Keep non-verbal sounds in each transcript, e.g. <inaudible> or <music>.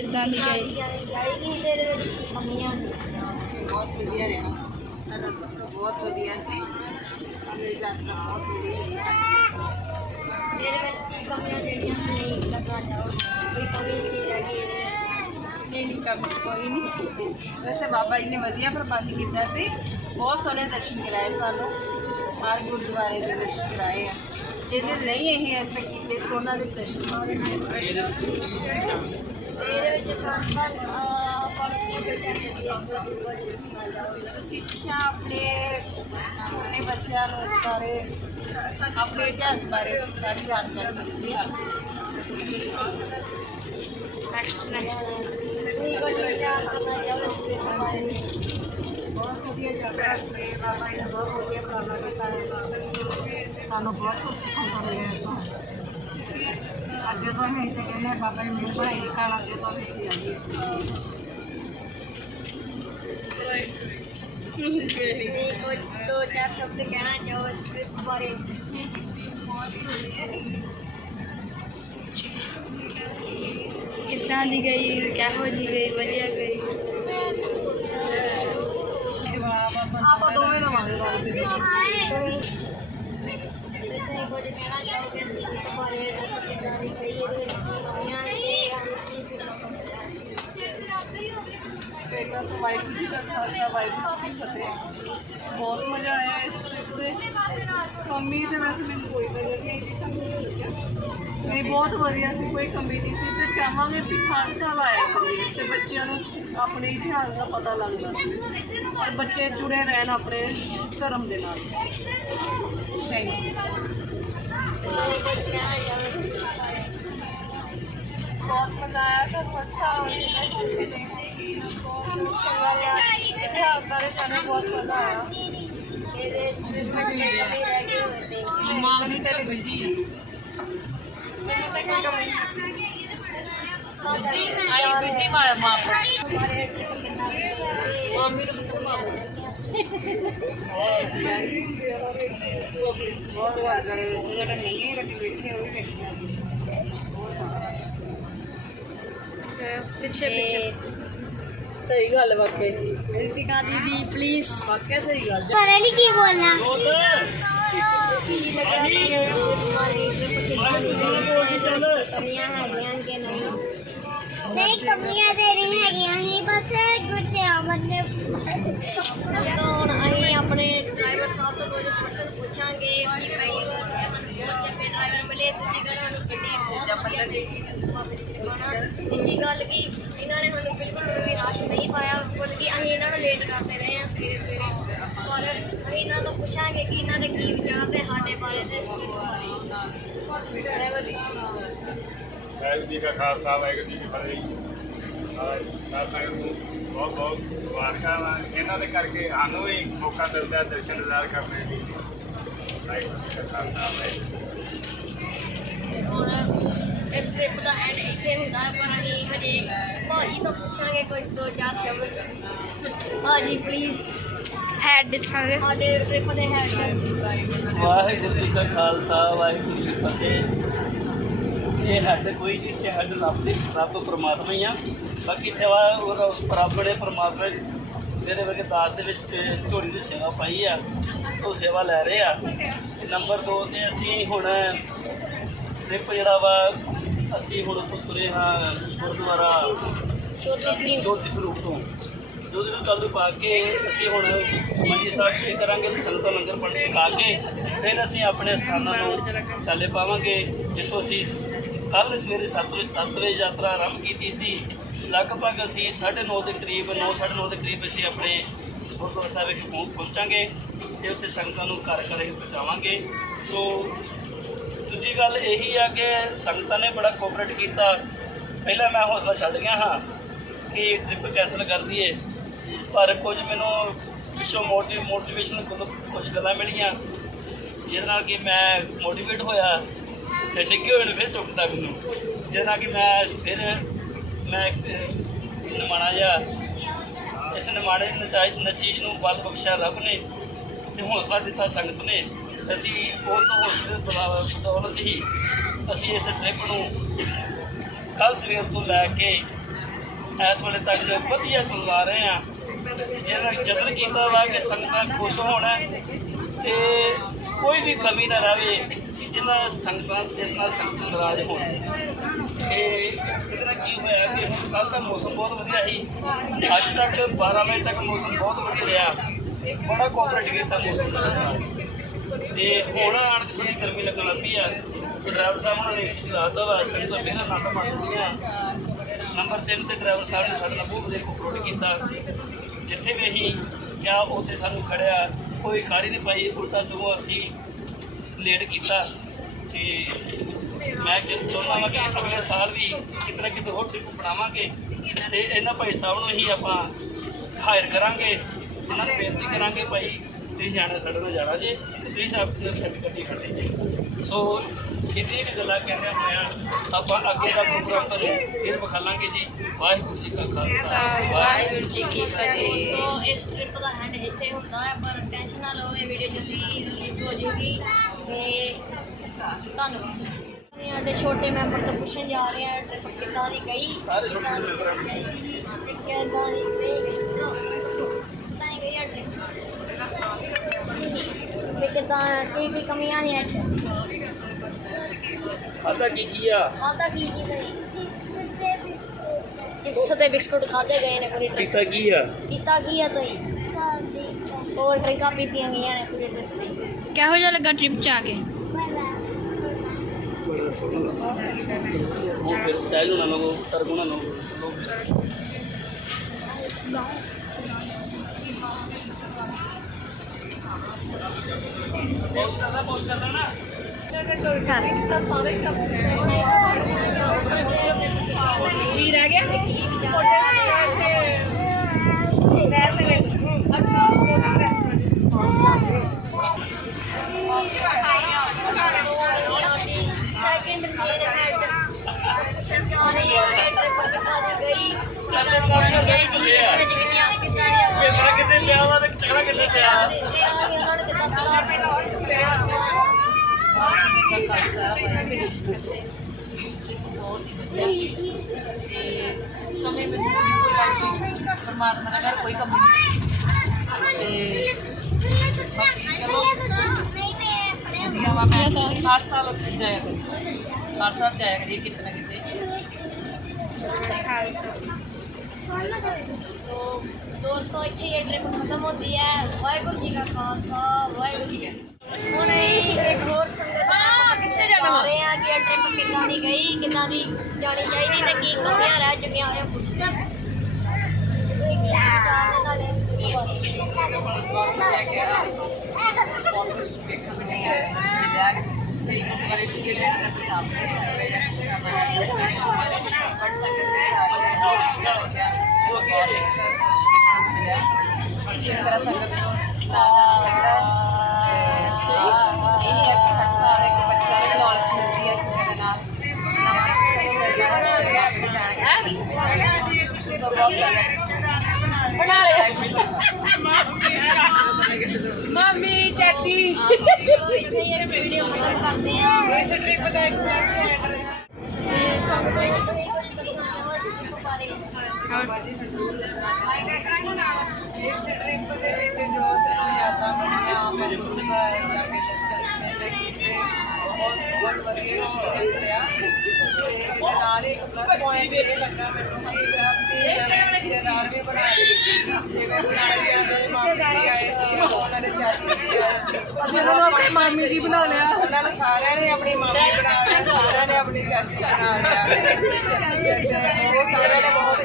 ਕਿੱਦਾਂ ਦੀ ਗਈ ਜਾਏਗੀ ਤੇ ਇਹਦੇ ਵਿੱਚ ਕੀ ਕਮੀਆਂ ਨੇ ਬਹੁਤ ਵਧੀਆ ਰਿਹਾ ਸਾਡਾ ਸਫ਼ਰ ਬਹੁਤ ਵਧੀਆ ਸੀ ਮੇਰੀ ਯਾਤਰਾ ਬਹੁਤ ਵਧੀਆ ਰਹੀ ਇਹਦੇ ਵਿੱਚ ਕੀ ਕਮੀਆਂ ਜਿਹੜੀਆਂ ਨਹੀਂ ਲੱਗਾ ਜਾਓ ਕੋਈ ਕਮੀ ਸੀ ਰਹਿ ਗਈ ਇਹਦੇ ਵਿੱਚ? ਨਹੀਂ ਨਹੀਂ ਕੰਮ ਕੋਈ ਨਹੀਂ ਵੈਸੇ ਬਾਬਾ ਜੀ ਨੇ ਵਧੀਆ ਪ੍ਰਬੰਧ ਕੀਤਾ ਸੀ ਬਹੁਤ ਸੋਹਣੇ ਦਰਸ਼ਨ ਕਰਾਏ ਸਾਨੂੰ ਹਰ ਗੁਰਦੁਆਰੇ ਦੇ ਦਰਸ਼ਨ ਕਰਾਏ ਆ ਜਿਹਨੇ ਨਹੀਂ ਇਹ ਅੱਜ ਤੱਕ ਕੀਤੇ ਸੀ ਉਹਨਾਂ ਦੇ ਦਰਸ਼ਨ ਕੀਤੇ ਸੀ ਤੇ ਇਹਦੇ ਵਿੱਚ ਸੰਤਾਂ ਆਪਾਂ ਨੂੰ ਕੀ ਸਿੱਖਿਆ ਮਿਲਦੀ ਹੈ ਗੁਰੂ ਜੀ ਦੱਸਣਾ ਚਾਹੋਗੇ ਸਿੱਖਿਆ ਆਪਣੇ ਆਪਣੇ ਬੱਚਿਆਂ ਨੂੰ ਇਸ ਬਾਰੇ ਆਪਣੇ ਇਤਿਹਾਸ ਬਾਰੇ ਸਾਰੀ ਜਾਣਕਾਰੀ ਮਿਲਦੀ ਹੈ ਨੈਕਸਟ ਕੋਈ ਕੁਝ ਇਤਿਹਾਸ ਕਰਨਾ ਚਾਹੋ ਇਸ ਦੇ ਬਾਰੇ ਬਹੁਤ ਵਧੀਆ ਯਾਤਰਾ ਸੀ ਬਾਬਾ ਜੀ ਨੇ ਬਹੁਤ ਵਧੀਆ ਪ੍ਰਬੰਧ ਕੀਤਾ ਹੈ ਸਾਨੂੰ ਬਹੁਤ ਕੁਝ ਸਿੱਖਣ ਨੂੰ ਮਿਲਿਆ ਇੱਥੋਂ। ਅੱਗੇ ਤੋਂ ਅਸੀਂ ਤੇ ਕਹਿੰਦੇ ਹਾਂ, ਬਾਬਾ ਜੀ ਮਿਹਰ ਬਣਾਈ ਕਾਲ ਅੱਗੇ ਤੋਂ ਵੀ ਸੀ ਆਈਏ ਤੇ ਕੁਝ ਦੋ ਚਾਰ ਸ਼ਬਦ ਕਹਿਣਾ ਚਾਹੋ ਇਸ ਟ੍ਰਿਪ ਬਾਰੇ ਕਿੱਦਾਂ ਦੀ ਗਈ ਕਿਹੋ ਜੀ ਗਈ ਤੁਸੀਂ ਕੁਝ ਕਹਿਣਾ ਚਾਹੋਗੇ ਇਸ ਬਾਰੇ ਕਿੱਦਾਂ ਦੀ ਗਈ ਇਹਦੇ ਵਿੱਚ ਕੀ ਕਮੀਆਂ ਨੇ ਤੇ ਸਾਨੂੰ ਕੀ ਸਿੱਖਣ ਨੂੰ ਵਾਹਿਗੁਰੂ ਜੀ ਦਾ ਖਾਲਸਾ, ਵਾਹਿਗੁਰੂ ਜੀ ਕੀ ਫਤਿਹ। ਬਹੁਤ ਮਜ਼ਾ ਆਇਆ ਇਸ ਟ੍ਰਿਪ ਤੇ। ਕਮੀ ਤੇ ਵੈਸੇ ਮੈਨੂੰ ਕੋਈ ਨਜ਼ਰ ਨਹੀਂ ਆਈ, ਜਿੱਥੇ ਮੈਨੂੰ ਲੱਗਿਆ। ਨਹੀਂ ਬਹੁਤ ਵਧੀਆ ਸੀ ਕੋਈ ਕਮੀ ਨਹੀਂ ਸੀ ਤੇ ਚਾਹਾਂਗੇ ਕਿ ਹਰ ਸਾਲ ਆਇਆ ਕਰੀਏ ਤੇ ਬੱਚਿਆਂ ਨੂੰ ਆਪਣੇ ਇਤਿਹਾਸ ਦਾ ਪਤਾ ਲੱਗਦਾ ਔਰ ਬੱਚੇ ਜੁੜੇ ਰਹਿਣ ਆਪਣੇ ਧਰਮ ਦੇ ਨਾਲ। ਥੈਂਕ ਯੂ ਬਹੁਤ ਮਜ਼ਾ ਆਇਆ ਸਰ ਫਸਾ ਹੋਈ ਬਹੁਤ ਚੰਗਾ ਰਿਹਾ। ਇਤਿਹਾਸ ਬਾਰੇ ਸਾਨੂੰ ਬਹੁਤ ਮਜ਼ਾ ਆਇਆ। ਇਹਦੇ ਇਸ trip ਵਿੱਚ ਕੋਈ ਕਮੀ ਰਹਿ ਗਈ ਹੋਵੇ ਤੇ ਮਾਗਨੀ ਤੇ ਬਿਜ਼ੀ ਮੈਨੂੰ ਤਾਂ ਕੋਈ ਕਮੀ ਆਈ ਬਿਜ਼ੀ ਮਾਂ ਮਾਂ ਹਮਾਰੇ trip ਕਿੱਦਾਂ ਦੀ ਗਈ ਮਾਮੀ ਨੂੰ ਪੁੱਤਰ ਦੀ ਗਈ ਤੇ ਇਹਦੇ ਵਿੱਚ ਕੋਈ ਕਮੀਆਂ ਹੈਗੀਆਂ ਕਿ ਨਹੀਂ ਨਹੀਂ ਕਮੀਆਂ ਤੇ ਨਹੀਂ ਹੈਗੀਆਂ ਹੀ ਬਸ ਕੁਝ ਆਮਦ ਨੇ ਹੁਣ ਅਸੀਂ ਆਪਣੇ ਡਰਾਈਵਰ ਸਾਹਿਬ ਤੋਂ ਕੁਝ ਕੁਐਸਚਨ ਪੁੱਛਾਂਗੇ ਕਿ ਕਈ ਵਾਰ ਸਾਨੂੰ ਬਹੁਤ ਚੰਗੇ ਡਰਾਈਵਰ ਮਿਲੇ ਦੂਜੀ ਗੱਲ ਸਾਨੂੰ ਗੱਡੀ ਬਹੁਤ ਵਧੀਆ ਮਿਲੀ। ਬਾਬੇ ਦੀ ਕਿਰਪਾ ਨਾਲ ਤੀਜੀ ਗੱਲ ਕਿ ਇਹਨਾਂ ਨੇ ਸਾਨੂੰ ਬਿਲਕੁਲ ਵੀ ਰਸ਼ ਨਹੀਂ ਪਾਇਆ ਬਲਕਿ ਅਸੀਂ ਇਹਨਾਂ ਨੂੰ ਲੇਟ ਕਰਦੇ ਰਹੇ ਹਾਂ ਸਵੇਰੇ ਸਵੇਰੇ। ਪਰ ਅਸੀਂ ਇਹਨਾਂ ਤੋਂ ਪੁੱਛਾਂਗੇ ਕਿ ਇਹਨਾਂ ਦੇ ਕੀ ਵਿਚਾਰ ਨੇ ਸਾਡੇ ਬਾਰੇ। ਤੇ ਡਰਾਈਵਰ ਸਾਹਿਬ ਵਾਹਿਗੁਰੂ ਜੀ ਕਾ ਖਾਲਸਾ ਵਾਹਿਗੁਰੂ ਜੀ ਕੀ ਫਤਿਹ। ਸਾਧ ਸੰਗਤ ਨੂੰ ਬਹੁਤ ਬਹੁਤ ਮੁਬਾਰਕਾਂ ਇਹਨਾਂ ਦੇ ਕਰਕੇ ਸਾਨੂੰ ਵੀ ਮੌਕਾ ਮਿਲਦਾ ਦਰਸ਼ਨ ਦਿਦਾਰ ਕਰਨੇ ਦੀ ਵਾਹਿਗੁਰੂ ਜੀ ਕਾ ਖਾਲਸਾ ਵਾਹਿਗੁਰੂ ਇਸ ਟ੍ਰਿਪ ਦਾ ਐਂਡ ਇੱਥੇ ਹੁੰਦਾ ਹੈ ਪਰ ਅਸੀਂ ਹਜੇ ਭਾਜੀ ਤੋਂ ਪੁੱਛਾਂਗੇ ਕੁਝ ਦੋ ਚਾਰ ਸ਼ਬਦ। ਭਾਜੀ ਪਲੀਜ਼ ਹੈਡ ਦਿੱਤਾਂਗੇ ਸਾਡੇ ਟ੍ਰਿਪ ਦੇ ਹੈਡ ਵਾਹਿਗੁਰੂ ਜੀ ਕਾ ਖਾਲਸਾ ਵਾਹਿਗੁਰੂ ਜੀ ਕੀ ਫਤਿਹ। ਇਹ ਹੱਡ ਕੋਈ ਨਹੀਂ ਤੇ ਹੱਡ ਰੱਬ ਦੇ ਰੱਬ ਪਰਮਾਤਮਾ ਹੀ ਆ। ਬਾਕੀ ਸੇਵਾ ਉਸ ਰੱਬ ਨੇ ਪਰਮਾਤਮਾ ਮੇਰੇ ਵਰਗੇ ਦਾਸ ਦੇ ਵਿੱਚ ਝੋੜੀ ਦੀ ਸੇਵਾ ਪਾਈ ਆ ਉਹ ਸੇਵਾ ਲੈ ਰਹੇ ਆ। ਨੰਬਰ 2 ਤੇ ਅਸੀਂ ਹੁਣ ਟ੍ਰਿਪ ਜਿਹੜਾ ਵਾ ਅਸੀਂ ਹੁਣ ਉੱਥੋਂ ਤੁਰੇ ਹਾਂ ਗੁਰਦੁਆਰਾ ਜੋਤੀ ਸਰੂਪ ਤੋਂ। ਜੋਤੀ ਨੂੰ ਚਾਲੂ ਪਾ ਕੇ ਅਸੀਂ ਹੁਣ ਮੰਜੀ ਸਾਹਿਬ ਕੀ ਕਰਾਂਗੇ ਤੇ ਸੰਗਤਾਂ ਲੰਗਰ ਪਾਣੀ ਛਕਾ ਕੇ ਫਿਰ ਅਸੀਂ ਆਪਣੇ ਸਥਾਨਾਂ ਨੂੰ ਚਾਲੇ ਪਾਵਾਂਗੇ ਜਿੱਥੋਂ ਅਸੀਂ ਕੱਲ ਸਵੇਰੇ 7 ਵਜੇ 7 ਵਜੇ ਯਾਤਰਾ ਆਰੰਭ ਕੀਤੀ ਸੀ। ਲਗਭਗ ਅਸੀਂ 9:30 ਦੇ ਕਰੀਬ 9:30 ਦੇ ਕਰੀਬ ਅਸੀਂ ਆਪਣੇ ਗੁਰਦੁਆਰਾ ਸਾਹਿਬ ਵਿਖੇ ਪਹੁੰਚ- ਪਹੁੰਚਾਂਗੇ ਤੇ ਉੱਥੇ ਸੰਗਤਾਂ ਨੂੰ ਘਰ ਘਰ ਹੀ ਪਹੁੰਚਾਵਾਂਗੇ। ਸੋ ਦੂਜੀ ਗੱਲ ਇਹੀ ਆ ਕਿ ਸੰਗਤਾਂ ਨੇ ਬੜਾ ਕੋਆਪਰੇਟ ਕੀਤਾ। ਪਹਿਲਾਂ ਮੈਂ ਹੌਸਲਾ ਛੱਡ ਗਿਆ ਹਾਂ ਕਿ ਟ੍ਰਿਪ ਕੈਂਸਲ ਕਰ ਦਈਏ। ਪਰ ਕੁਝ ਮੈਨੂੰ ਪਿੱਛੋਂ ਮੋਟਿਵ ਮੋਟੀਵੇਸ਼ਨ ਕੁਝ ਗੱਲਾਂ ਮਿਲੀਆਂ। ਜਿਹਦੇ ਨਾਲ ਕਿ ਮੈਂ ਮੋਟੀਵੇਟ ਹੋਇਆ ਤੇ ਡਿੱਗੇ ਹੋਏ ਨੂੰ ਫਿਰ ਚੁੱਕਦਾ ਮੈਨੂੰ। ਜਿਹਦੇ ਨਾਲ ਕਿ ਮੈਂ ਫਿਰ ਮੈਂ ਇੱਕ ਨਿਮਾਣਾ ਜਿਹਾ, ਇਸ ਨਿਮਾਣੇ ਨਚਾਈ ਨਚੀਜ ਨੂੰ ਬਲ ਬਖਸ਼ਿਆ ਰੱਬ ਨੇ ਤੇ ਹੌਸਲਾ ਦਿੱਤਾ ਸੰਗਤ ਨੇ। ਅਸੀਂ ਉਸ ਹੌਸਲੇ ਦੇ ਬਲਾ- ਬਦੌਲਤ ਹੀ ਅਸੀਂ ਇਸ ਟ੍ਰਿਪ ਨੂੰ ਕੱਲ ਸਵੇਰ ਤੋਂ ਲੈ ਕੇ ਇਸ ਵੇਲੇ ਤੱਕ ਵਧੀਆ ਚਲਾ ਰਹੇ ਹਾਂ। ਜਿਹੜਾ ਯਤਨ ਕੀਤਾ ਵਾ ਕਿ ਸੰਗਤਾਂ ਖੁਸ਼ ਹੋਣ ਤੇ ਕੋਈ ਵੀ ਕਮੀ ਨਾ ਰਹੇ ਕਿ ਜਿਹਨਾਂ ਸੰਗਤਾਂ ਜਿਸ ਨਾਲ ਸੰਗਤ ਨਾਰਾਜ਼ ਹੋਣ। ਤੇ ਇਹਦੇ ਨਾਲ ਕੀ ਹੋਇਆ ਕਿ ਹੁਣ ਕੱਲ ਦਾ ਮੌਸਮ ਬਹੁਤ ਵਧੀਆ ਸੀ। ਅੱਜ ਤੱਕ 12 ਵਜੇ ਤੱਕ ਮੌਸਮ ਬਹੁਤ ਵਧੀਆ ਰਿਹਾ। ਬੜਾ ਕੋਆਪਰੇਟ ਕੀਤਾ ਮੌਸਮ ਨਾਲ ਤੇ ਹੁਣ ਆਣ ਕੇ ਥੋੜੀ ਗਰਮੀ ਲੱਗਣ ਲੱਗ ਪਈ ਆ। ਡਰਾਈਵਰ ਸਾਹਿਬ ਉਹਨਾਂ ਨੇ ਏਸੀ ਚਲਾਤਾ ਵਾ ਸੰਗਤਾਂ ਫਿਰ ਆਨੰਦ ਮਾਣਦੀਆਂ ਨੰਬਰ 3 ਤੇ ਡਰਾਈਵਰ ਸਾਹਿਬ ਨੇ ਸਾਡਾ ਨਾਲ ਬਹੁਤ ਵਧੀਆ ਕੋਆਪਰੇਟ ਕੀਤਾ। ਜਿੱਥੇ ਵੀ ਅਸੀਂ ਕਿਹਾ ਉੱਥੇ ਸਾਨੂੰ ਖੜਿਆ। ਕੋਈ ਕਾਰੀ ਨਹੀਂ ਪਾਈ, ਉਲਟਾ ਸਗੋਂ ਅਸੀਂ ਲੇਟ ਕੀਤਾ। ਤੇ ਮੈਂ ਕਿ ਚਾਹੁੰਦਾ ਹਾਂ ਕਿ ਅਗਲੇ ਸਾਲ ਵੀ ਕਿਤੇ ਨਾ ਕਿਤੇ ਹੋਰ ਟ੍ਰਿਪ ਬਣਾਵਾਂਗੇ। ਤੇ ਇਹਨਾਂ ਭਾਈ ਸਾਹਿਬ ਨੂੰ ਹੀ ਆਪਾਂ ਹਾਇਰ ਕਰਾਂਗੇ। ਉਹਨਾਂ ਨੂੰ ਬੇਨਤੀ ਕਰਾਂਗੇ ਭਾਈ ਤੁਸੀਂ ਜਾਣਾ ਸਾਡੇ ਨਾਲ ਜਾਣਾ ਜੇ ਤੁਸੀਂ ਸਾਡੀ ਗੱਡੀ ਖੜਨੀ ਜੇ। ਸੋ ਕਿੰਨੀ ਵੀ ਗੱਲਾਂ ਕਹਿੰਦੇ ਹੋਇਆ ਆਪਾਂ ਅੱਗੇ ਦਾ ਪ੍ਰੋਗਰਾਮ ਤੁਹਾਨੂੰ ਫਿਰ ਵਿਖਾਲਾਂਗੇ ਜੀ। ਵਾਹਿਗੁਰੂ ਜੀ ਕਾ ਖਾਲਸਾ ਵਾਹਿਗੁਰੂ ਜੀ ਕੀ ਫਤਿਹ। ਦੋਸਤੋ ਇਸ ਟ੍ਰਿਪ ਦਾ ਹੈਡ ਇੱਥੇ ਹੁੰਦਾ ਹੈ ਪਰ ਟੈਨਸ਼ਨ ਨਾ ਲਓ ਇਹ ਵੀਡੀਓ ਜਲਦੀ ਰਿਲੀਜ਼ ਹੋ ਜਾਊਗੀ। ਤੇ ਧੰਨਵਾਦ। ਸਾਡੇ ਛੋਟੇ ਮੈਂਬਰ ਤੋਂ ਪੁੱਛਣ ਜਾ ਰਹੇ ਹਾਂ ਟ੍ਰਿਪ ਕਿੱਦਾਂ ਦੀ ਗਈ? ਸਾਰੇ ਛੋਟੇ ਮੈਂਬਰਾਂ ਨੂੰ ਦੀ ਗਈ ਗਈ ਚਲੋ ਦੱਸੋ ਕਿੱਦਾਂ ਦੀ ਗਈ? ਆ ਟ੍ਰਿਪ ਤੇ ਕਿੱਦਾਂ ਕੀ ਕੀ ਕਮੀਆਂ ਨੇ ਇੱਥੇ ਖਾਦਾ ਕੀ ਕੀ ਆ ਖਾਦਾ ਕੀ ਕੀ ਗਈ ਚਿਪਸ ਤੇ ਬਿਸਕੁਟ ਖਾਦੇ ਗਏ ਨੇ ਪੂਰੀ ਟ੍ਰਿਪ ਪੀਤਾ ਕੀ ਆ ਪੀਤਾ ਕੀ ਆ ਤੁਸੀਂ ਕੋਲਡ ਡਰਿੰਕਾਂ ਪੀਤੀਆਂ ਗਈਆਂ ਨੇ ਪੂਰੀ ਟ੍ਰਿਪ ਤੇ ਕਿਹੋ ਜਿਹਾ ਲੱਗਾ ਟ੍ਰਿਪ 'ਚ ਆ ਕੇ ਕੀ ਰਹਿ ਗਿਆ ਸੈਕਿੰਡ ਮੇਰੇ ਹੈਡ ਪੁੱਛਣ ਜਾ ਰਹੀ ਹੈ ਕਿ ਟ੍ਰਿਪ ਕਿੱਦਾਂ ਦੀ ਗਈ ਕਿੱਦਾਂ ਦੀ ਗਈ ਚਾਹੀਦੀ ਇਸ ਵਿੱਚ ਕਿੰਨੀਆਂ ਕਿੱਦਾਂ ਦੀਆਂ ਮੇਰਾ ਕਿਤੇ ਪਿਆ ਵਾ ਪਿਆ? ਉਹਨਾਂ ਨੇ ਕਿੱਦਾਂ ਸਟਾਰਟ ਕਮੀ ਮੈਨੂੰ ਕੋਈ ਪਰਮਾਤਮਾ ਦਾ ਕੋਈ ਕਮੀ ਨਹੀਂ ਵਧੀਆ ਵਾ ਮੈਂ ਹਰ ਸਾਲ ਜਾਇਆ ਕਰੀ ਹਰ ਸਾਲ ਜਾਇਆ ਕਰੀ ਕਿਤੇ ਨਾ ਕਿਤੇ ਤੋ ਦੋਸਤੋ ਇੱਥੇ ਇਹ ਟ੍ਰਿਪ ਖਤਮ ਹੁੰਦੀ ਹੈ ਵਾਹਿਗੁਰੂ ਜੀ ਕਾ ਖਾਲਸਾ ਵਾਹਿਗੁਰੂ ਜੀ ਕੀ ਫਤਿਹ। ਹੁਣ ਅਸੀਂ ਇੱਕ ਹੋਰ ਸੰਗਤ ਨਾਲ ਕਿੱਥੇ ਜਾਣਾ ਰਹੇ ਆ ਕਿ ਇਹ ਟ੍ਰਿਪ ਕਿੱਦਾਂ ਦੀ ਗਈ ਕਿੱਦਾਂ ਦੀ ਜਾਣੀ ਚਾਹੀਦੀ ਤੇ ਕੀ ਕਮੀਆਂ ਰਹਿ ਚੁੱਕੀਆਂ ਹੋਇਆ ਪੁੱਛਦੇ ਹਾਂ ਤੇ ਤੁਸੀਂ ਕੀ ਵਿਚਾਰ ਨੇ ਤੁਹਾਡੇ ਇਸ trip ਬਾਰੇ? ਮਾਮੀ ਚਾਚੀ ਚਲੋ ਇੱਥੇ ਹੀ ਇਹ ਵੀਡੀਓ ਖਤਮ ਕਰਦੇ ਹਾਂ ਇਸ ਟ੍ਰਿਪ ਦਾ ਇੱਕ ਪੁਆਇੰਟ ਤੇ ਸੰਗਤ ਨੂੰ ਤੁਸੀਂ ਕੁਝ ਦੱਸਣਾ ਚਾਹੋ ਇਸ trip ਜਾ ਕੇ ਦਰਸ਼ਨ ਮੇਲੇ ਕੀਤੇ ਬਹੁਤ ਬਹੁਤ ਵਧੀਆ ਐਕਸਪੀਰੀਅੰਸ ਰਿਹਾ ਤੇ ਇਹਦੇ ਨਾਲ ਹੀ ਇੱਕ ਪਲੱਸ ਪੁਆਇੰਟ ਇਹ ਲੱਗਾ ਮੈਨੂੰ ਕਿ ਅਸੀਂ ਰਿਸ਼ਤੇਦਾਰ ਵੀ ਬਣਾ ਲਏ ਜਿਵੇਂ ਬੱਚਿਆਂ ਦੇ ਮਾਮੇ ਆਏ ਸੀ ਉਹਨਾਂ ਦੇ ਚਾਚੇ ਵੀ ਆਏ ਸੀ ਉਹਨਾਂ ਨੂੰ ਆਪਣੀ ਮਾਮੀ ਜੀ ਬਣਾ ਲਿਆ ਉਹਨਾਂ ਨੇ ਸਾਰਿਆਂ ਨੇ ਆਪਣੀ ਮਾਮੀ ਬਣਾ ਲਿਆ ਸਾਰਿਆਂ ਨੇ ਆਪਣੀ ਚਾਚੀ ਬਣਾ ਲਿਆ। <laughs> ਉਹ ਸਾਰਿਆਂ ਨੇ ਬਹੁਤ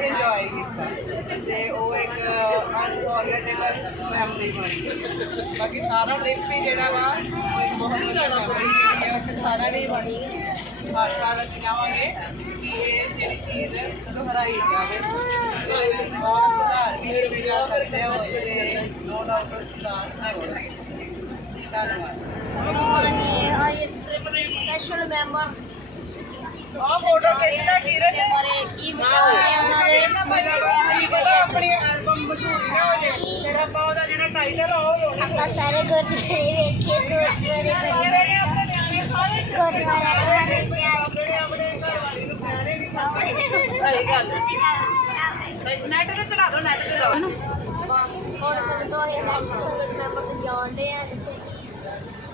ਅਨਫੋਰਗੇਟੇਬਲ ਮੈਮਰੀ ਬਣੀ ਬਾਕੀ ਸਾਰਾ ਟ੍ਰਿਪ ਹੀ ਜਿਹੜਾ ਵਾ ਉਹ ਇੱਕ ਬਹੁਤ ਵਧੀਆ ਮੈਮਰੀ ਜਿਹੜੀ ਆ ਸਾਰਿਆਂ ਨੇ ਹੀ ਬਣੀ। ਹਰ ਸਾਲ ਅਸੀਂ ਚਾਹਾਂਗੇ ਕਿ ਇਹ ਜਿਹੜੀ ਚੀਜ਼ ਦੁਹਰਾਈ ਜਾਵੇ। ਇਹਦੇ ਵਿੱਚ ਬਹੁਤ ਸੁਧਾਰ ਵੀ ਕੀਤੇ ਜਾ ਸਕਦੇ ਆ ਤੇ ਨੋ ਡਾਊਟ ਸੁਧਾਰ ਹੋਣਗੇ। ਧੰਨਵਾਦ। ਔਰ ਇਹ ਆ ਇਸ ਟ੍ਰਿਪ ਦੇ ਸਪੈਸ਼ਲ ਮੈਂਬਰ ਆਹ ਫੋਟੋ ਖਿੱਚਦਾ ਕਿਰਨ ਬਾਰੇ ਕੀ ਹੈ ਉਹਨਾਂ ਦੇ ਆਪਣੀ ਐਲਬਮ ਆਪਾਂ ਸਾਰੇ ਗੁਰਦੁਆਰੇ ਵੇਖੇ ਗੁਰਦੁਆਰੇ ਗੁਰਦੁਆਰੇ ਬਣੇ ਸਹੀ ਗੱਲ ਨੈਟ ਤੇ ਚਲਾ ਦੋ ਨੈਟ ਤੇ ਲਾਓ ਹੁਣ ਸੰਗਤੋਂ ਅਸੀਂ ਨੈਕਸਟ ਸੰਗਤ ਮੈਂਬਰ ਤੇ ਜਾਣਦੇ ਆ ਜਿੱਥੇ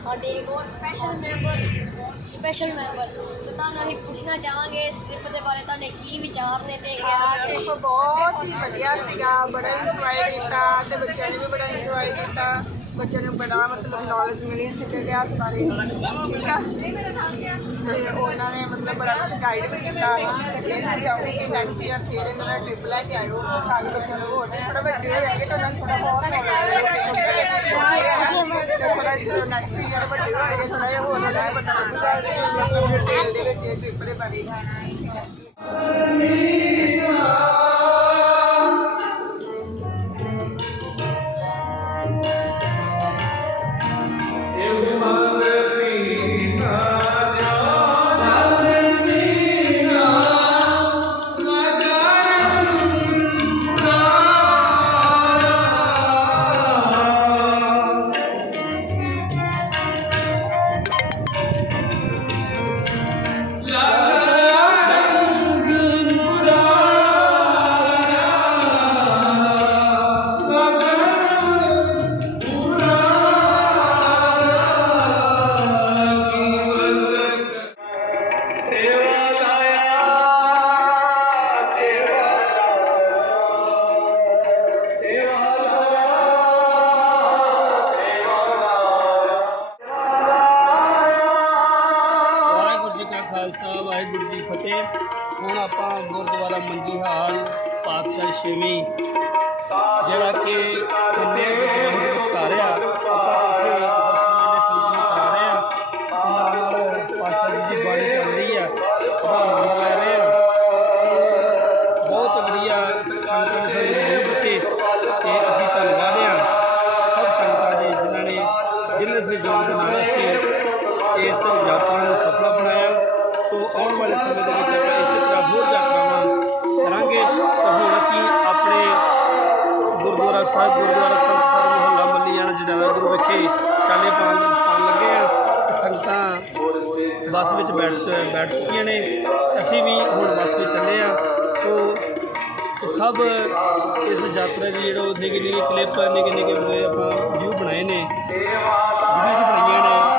ਸਾਡੇ ਬਹੁਤ ਸਪੈਸ਼ਲ ਮੈਂਬਰ ਸਪੈਸ਼ਲ ਮੈਂਬਰ ਤੇ ਤੁਹਾਨੂੰ ਅਸੀਂ ਪੁੱਛਣਾ ਚਾਹਾਂਗੇ ਇਸ ਟ੍ਰਿਪ ਦੇ ਬਾਰੇ, ਤੁਹਾਡੇ ਕੀ ਵਿਚਾਰ ਨੇ ਤੇ ਕਿਆ ਟ੍ਰਿਪ ਬਹੁਤ ਹੀ ਵਧੀਆ ਸੀਗਾ। ਬੜਾ ਇੰਜੋਏ ਕੀਤਾ ਤੇ ਬੱਚਿਆਂ ਨੇ ਵੀ ਬੜਾ ਇੰਜੋਏ ਕੀਤਾ। ਬੱਚਿਆਂ ਨੂੰ ਬੜਾ ਮਤਲਬ ਨੌਲੇਜ ਮਿਲੀ ਸਿੱਖ ਗਿਆ ਬਾਰੇ ਠੀਕ ਆ? ਤੇ ਉਹਨਾਂ ਨੇ ਮਤਲਬ ਬੜਾ ਕੁਝ ਗਾਈਡ ਵੀ ਕੀਤਾ ਤੇ ਚਾਹੁੰਦੀ ਕਿ ਨੈਕਸਟ ਈਅਰ ਫਿਰ ਇਹਨਾਂ ਟ੍ਰਿਪ ਲੈ ਕੇ ਆਇਓ ਤਾਂ ਬੱਚਿਆਂ ਨੂੰ ਹੋਰ ਥੋੜਾ ਵੱਡੇ ਹੋ ਜਾਣਗੇ ਤਾਂ ਉਹਨਾਂ ਨੂੰ ਥੋੜਾ ਹੋਰ ਨੌਲੇਜ ਨੈਕਸਟ ਈਅਰ ਵੱਡੇ ਹੋਣਗੇ ਥੋੜਾ ਜਿਹਾ ਹੋਰ ਉਹਨਾਂ ਨੂੰ ਦੇ ਵਿੱਚ ਟ੍ਰਿਪ ਦੇ ਬਾਰੇ ਛੇਵੀਂ ਜਿਹੜਾ ਕਿ ਵਿਖੇ, ਚਾਲੇ ਪਾਣ ਪਾਣ ਲੱਗੇ ਆ ਤੇ ਸੰਗਤਾਂ ਬੱਸ ਵਿੱਚ ਬੈਠ ਬੈਠ ਚੁੱਕੀਆਂ ਨੇ। ਅਸੀਂ ਵੀ ਹੁਣ ਬੱਸ ਵਿੱਚ ਚੱਲੇ ਆ। ਸੋ ਸਭ ਇਸ ਯਾਤਰਾ ਦੀ ਜਿਹੜਾ ਉਹ ਨਿੱਕੇ ਨਿੱਕੇ ਕਲਿੱਪ ਨਿੱਕੇ ਨਿੱਕੇ ਆਪਾਂ ਵੀਡੀਓ ਬਣਾਏ ਨੇ। ਵੀਡੀਓਜ਼ ਬਣਾਈਆਂ ਨੇ।